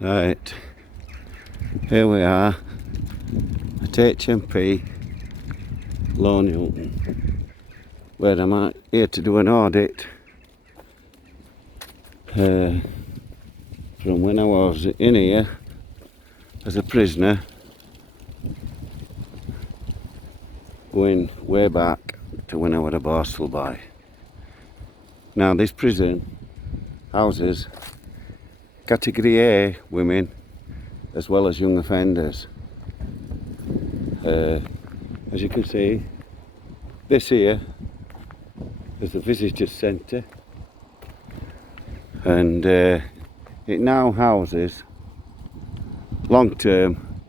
Right, here we are at HMP Law Newton, where I'm here to do an audit from when I was in here as a prisoner, going way back to when I was a Borstal boy. Now this prison houses Category A women as well as young offenders. As you can see, this here is the visitors centre, and it now houses long-term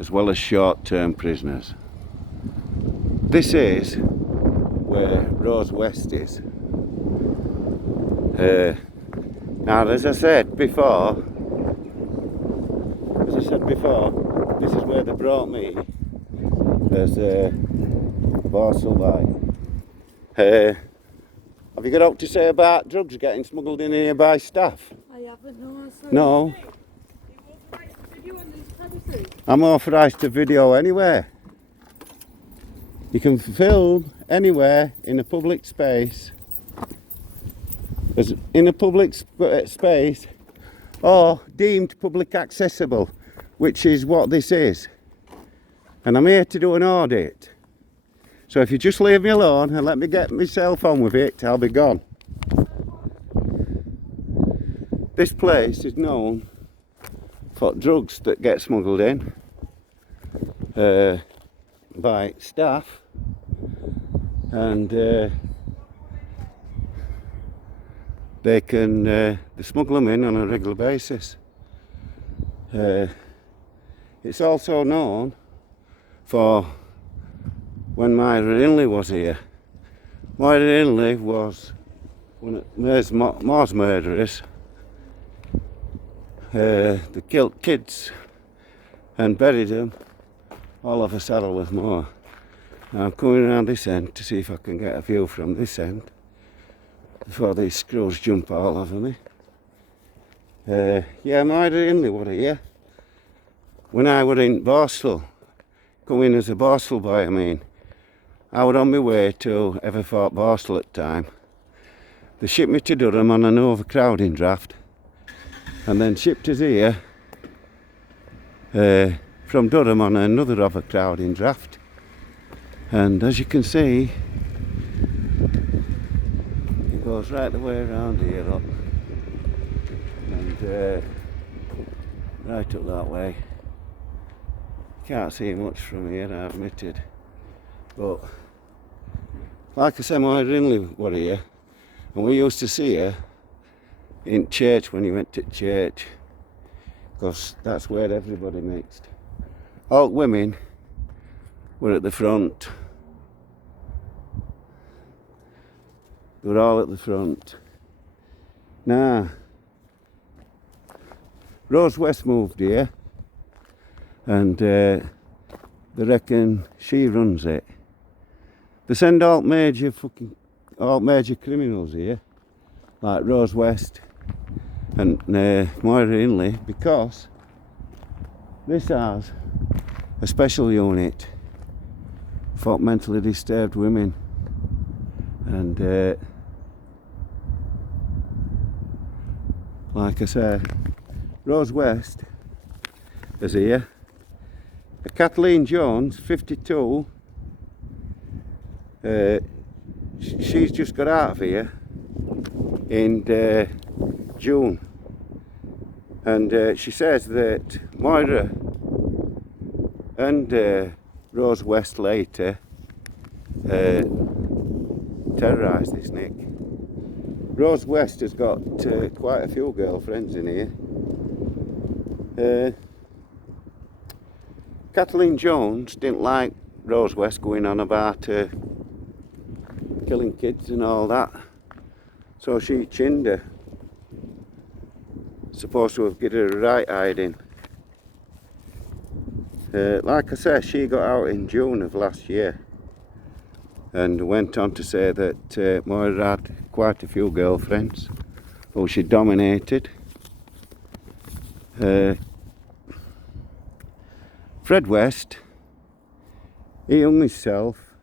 as well as short-term prisoners. This is where Rose West is. Now, as I said before, this is where they brought me as a Borstal boy. Have you got out to say about drugs getting smuggled in here by staff? I haven't, no. Sorry. No. You authorised to video on these premises? I'm authorised to video anywhere. You can film anywhere in a public space, in a public space, or deemed public accessible, which is what this is. And I'm here to do an audit. So if you just leave me alone and let me get myself on with it, I'll be gone. This place is known for drugs that get smuggled in by staff, and they smuggle them in on a regular basis. It's also known for when Myra Inley was here. Myra Inley was one of Moore's murderers. They killed kids and buried them all over Saddleworth Moor. Now I'm coming around this end to see if I can get a view from this end before these screws jump all over me. Yeah, Myra Inley was here when I was in Borstal, coming as a Borstal boy. I was on my way to Everfort Borstal at the time. They shipped me to Durham on an overcrowding draft, and then shipped us here from Durham on another overcrowding draft. And as you can see, it goes right the way around here, look, and right up that way. Can't see much from here, I admitted, but like I said, my Rinley was here, and we used to see her in church when you went to church, because that's where everybody mixed. All women were at the front. They were all at the front. Now, Rose West moved here, and they reckon she runs it. They send all major criminals here, like Rose West and Moira Inley, because this has a special unit for mentally disturbed women. And like I said, Rose West is here. Kathleen Jones, 52, she's just got out of here in June, and she says that Moira and Rose West later terrorised this Nick. Rose West has got quite a few girlfriends in here. Kathleen Jones didn't like Rose West going on about killing kids and all that, so she chinned her. Supposed to have given her a right hiding. Like I said, she got out in June of last year, and went on to say that Moira had quite a few girlfriends who she dominated. Fred West, he hung himself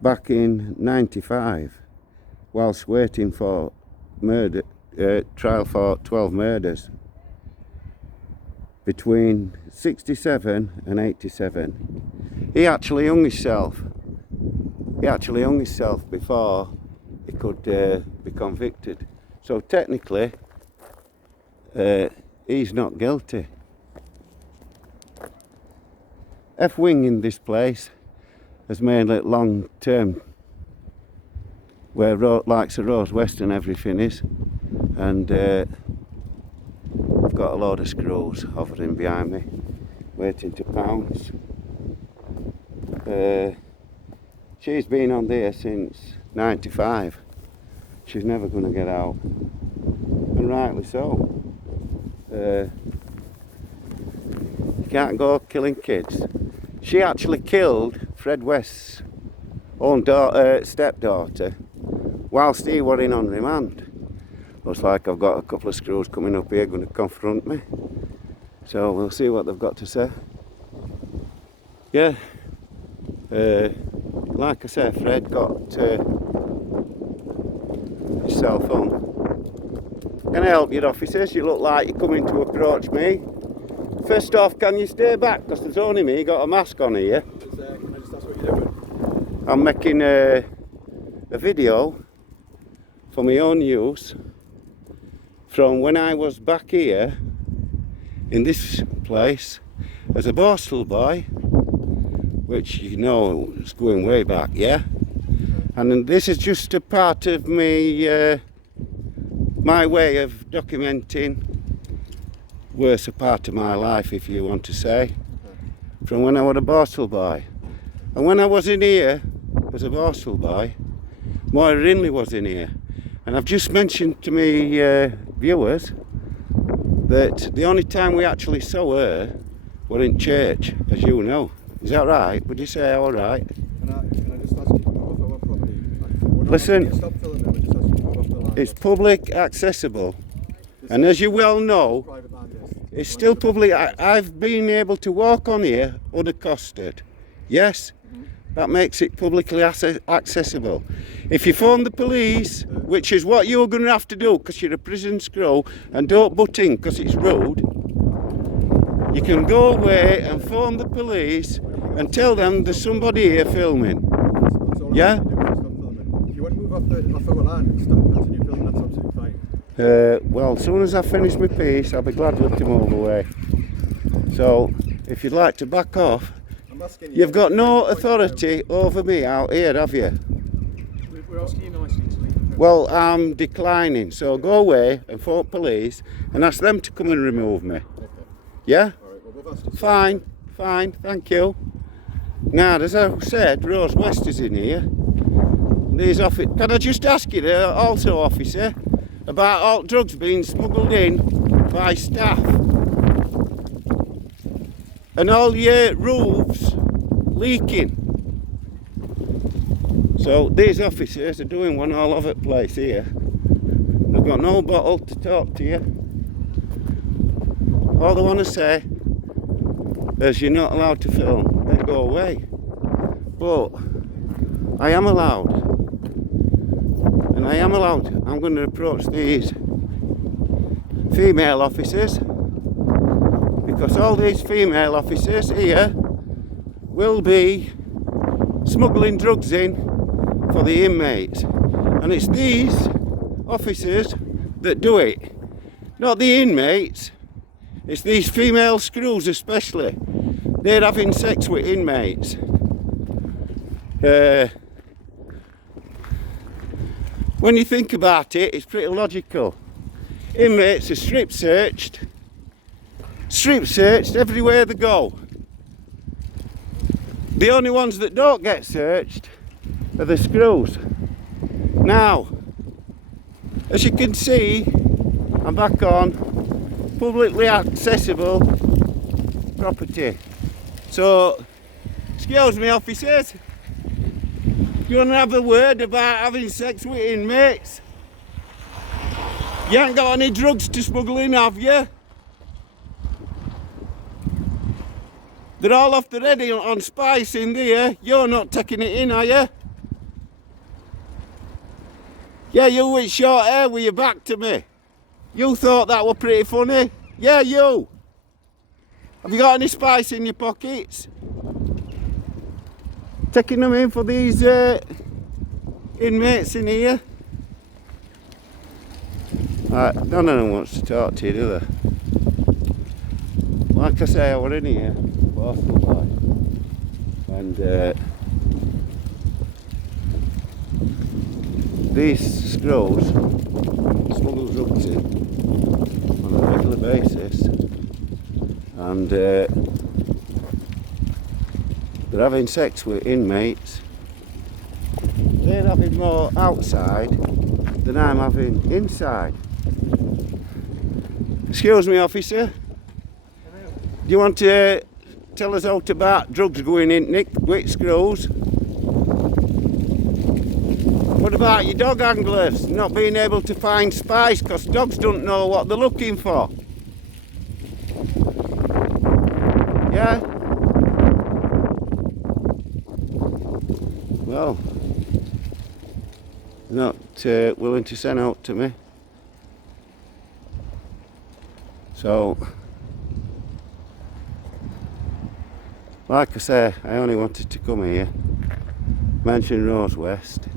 back in 95 whilst waiting for trial for 12 murders between 67 and 87. He actually hung himself. He actually hung himself before he could be convicted. So technically, he's not guilty. F-wing in this place has made it long term, where likes of Rose West and everything is, and I've got a load of screws hovering behind me, waiting to pounce. She's been on there since 95. She's never going to get out, and rightly so. You can't go killing kids. She actually killed Fred West's own stepdaughter whilst he was in on remand. Looks like I've got a couple of screws coming up here going to confront me. So we'll see what they've got to say. Yeah, like I said, Fred got his cell phone. Can I help you, officers? You look like you're coming to approach me. First off, can you stay back? Because there's only me, got a mask on here. Can I just ask what you're doing? I'm making a video for my own use from when I was back here in this place as a Borstal boy, which you know is going way back, yeah? And this is just a part of me, my way of documenting worse a part of my life, if you want to say, from when I was a Borstal boy. And when I was in here as a Borstal boy, Moira Rinley was in here. And I've just mentioned to me viewers that the only time we actually saw her were in church, as you know. Is that right? Would you say all right? Can I just ask you to come off our property? We're not Listen, going to stop filming, we're just asking you to come off the land. it's public accessible. And as you well know, Private land, yes. it's still public. I've been able to walk on here unaccosted. Yes? That makes it publicly accessible. If you phone the police, which is what you're going to have to do because you're a prison screw, and don't butt in because it's rude, you can go away and phone the police and tell them there's somebody here filming. That's all Yeah? I'm going to do is stop filming. If you want to move off our land and stop continue filming, that's absolutely fine. Well, as soon as I finish my piece, I'll be gladly to move away. So, if you'd like to back off, I'm asking you. you've got no authority over me out here, have you? We're asking you nicely to leave. Well, I'm declining, so go away and phone police and ask them to come and remove me. Okay. Yeah? Alright, well, we've asked you. Fine, thank you. Now, as I said, Rose West is in here. Can I just ask you also, officer, about all drugs being smuggled in by staff? And all your roofs leaking. So these officers are doing one all over the place here. They've got no bottle to talk to you. All they want to say is you're not allowed to film, then go away. But I am allowed. And I am allowed. I'm going to approach these female officers, because all these female officers here will be smuggling drugs in for the inmates, and it's these officers that do it, not the inmates. It's these female screws especially. They're having sex with inmates. When you think about it, it's pretty logical. Inmates are strip searched everywhere they go. The only ones that don't get searched are the screws. Now, as you can see, I'm back on publicly accessible property. So, excuse me, officers, you want to have a word about having sex with inmates? You ain't got any drugs to smuggle in, have you? They're all off the ready on spice in there. You're not taking it in, are you? Yeah, you with short hair with your back to me. You thought that were pretty funny? Yeah, you. Have you got any spice in your pockets? Taking them in for these inmates in here? None of them wants to talk to you, do they? Like I say, I was in here, and these screws smuggle drugs in on a regular basis, and they're having sex with inmates. They're having more outside than I'm having inside. Excuse me, officer. Do you want to tell us out about drugs going in Nick with screws? What about your dog anglers not being able to find spice because dogs don't know what they're looking for? Yeah? Well, not willing to send out to me. So, like I say, I only wanted to come here, mention Rose West.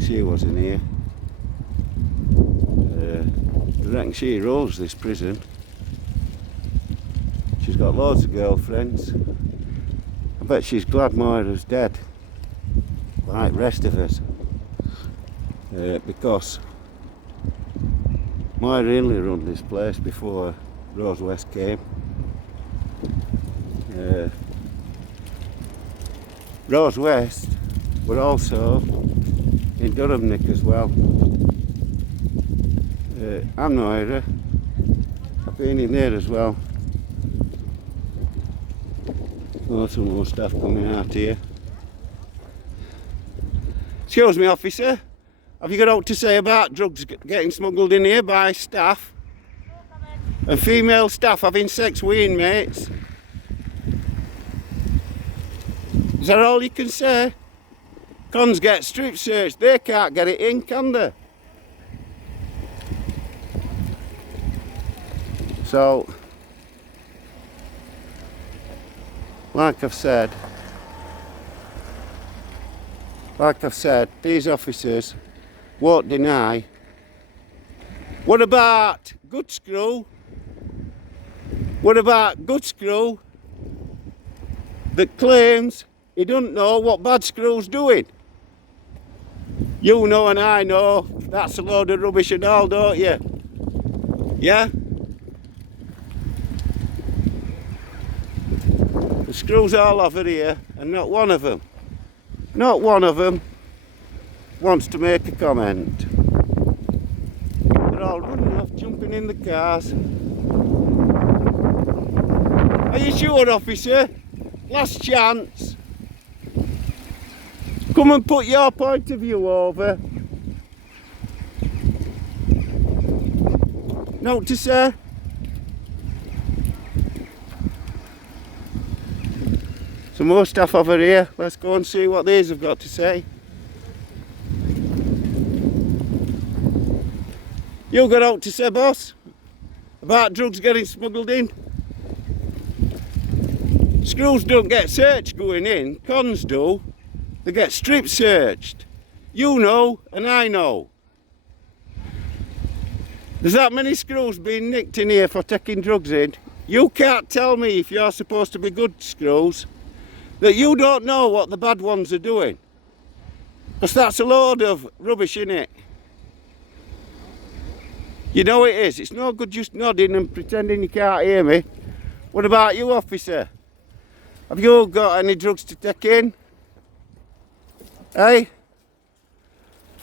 She was in here. I reckon she rules this prison. She's got loads of girlfriends. I bet she's glad Moira's dead, like the rest of us. Because Moira really run this place before Rose West came. Rose West were also in Durham Nick as well. I'm Moira. I've been in there as well. Oh, some more stuff coming out here. Excuse me, officer. Have you got out to say about drugs getting smuggled in here by staff? And female staff having sex with inmates? Is that all you can say? Cons get strip searched, they can't get it in, can they? So, like I've said, these officers won't deny. What about Good Screw? What about Good Screw that claims he doesn't know what Bad Screw's doing? You know and I know that's a load of rubbish and all, don't you? Yeah? The screws all over here and not one of them wants to make a comment. They're all running off, jumping in the cars. Are you sure, officer? Last chance. Come and put your point of view over. Note to say? Some more stuff over here. Let's go and see what these have got to say. You got out to say, boss? About drugs getting smuggled in? Screws don't get searched going in, cons do. They get strip searched. You know and I know. There's that many screws being nicked in here for taking drugs in. You can't tell me, if you're supposed to be good screws, that you don't know what the bad ones are doing. Because that's a load of rubbish, innit? You know it is. It's no good just nodding and pretending you can't hear me. What about you, officer? Have you got any drugs to take in? Hey?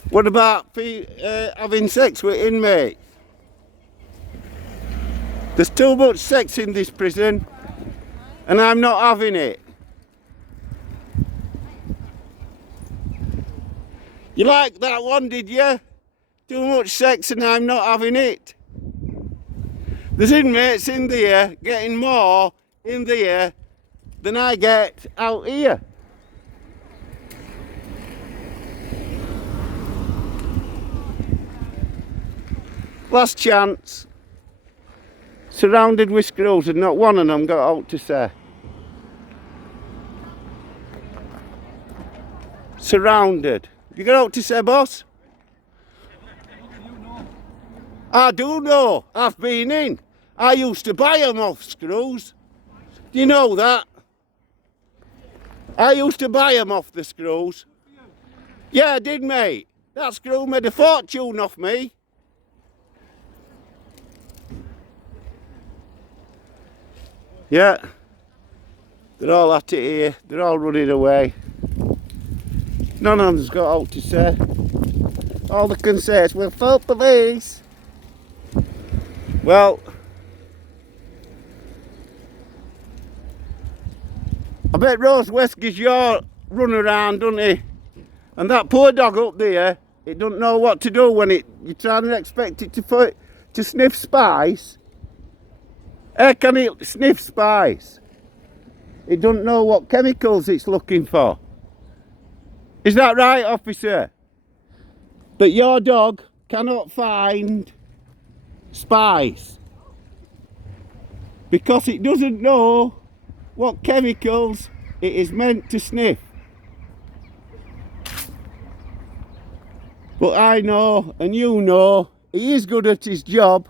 What about having sex with inmates? There's too much sex in this prison and I'm not having it. You like that one, did you? Too much sex and I'm not having it. There's inmates in there getting more in there than I get out here. Last chance. Surrounded with screws and not one of them got out to say. Surrounded. You got out to say, boss? I do know. I've been in. I used to buy them off screws. Do you know that? I used to buy them off the screws. Yeah, I did, mate. That screw made a fortune off me. Yeah. They're all at it here. They're all running away. None of them's got out to say. All they can say is, we'll phone police. Well, I bet Rose West gives your run around, doesn't he? And that poor dog up there, it doesn't know what to do when you're trying to expect it to sniff spice. How can it sniff spice? It doesn't know what chemicals it's looking for. Is that right, officer? That your dog cannot find spice because it doesn't know what chemicals it is meant to sniff. But I know, and you know, he is good at his job.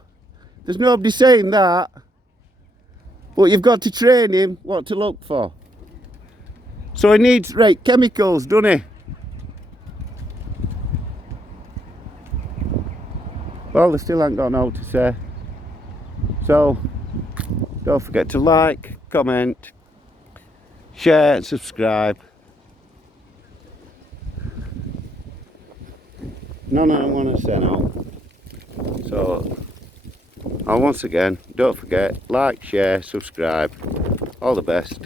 There's nobody saying that. But you've got to train him what to look for. So he needs right chemicals, doesn't he? Well, they still ain't got no to say. So, don't forget to like, comment, share and subscribe. None of them want to say no. So, once again, don't forget, like, share, subscribe. All the best.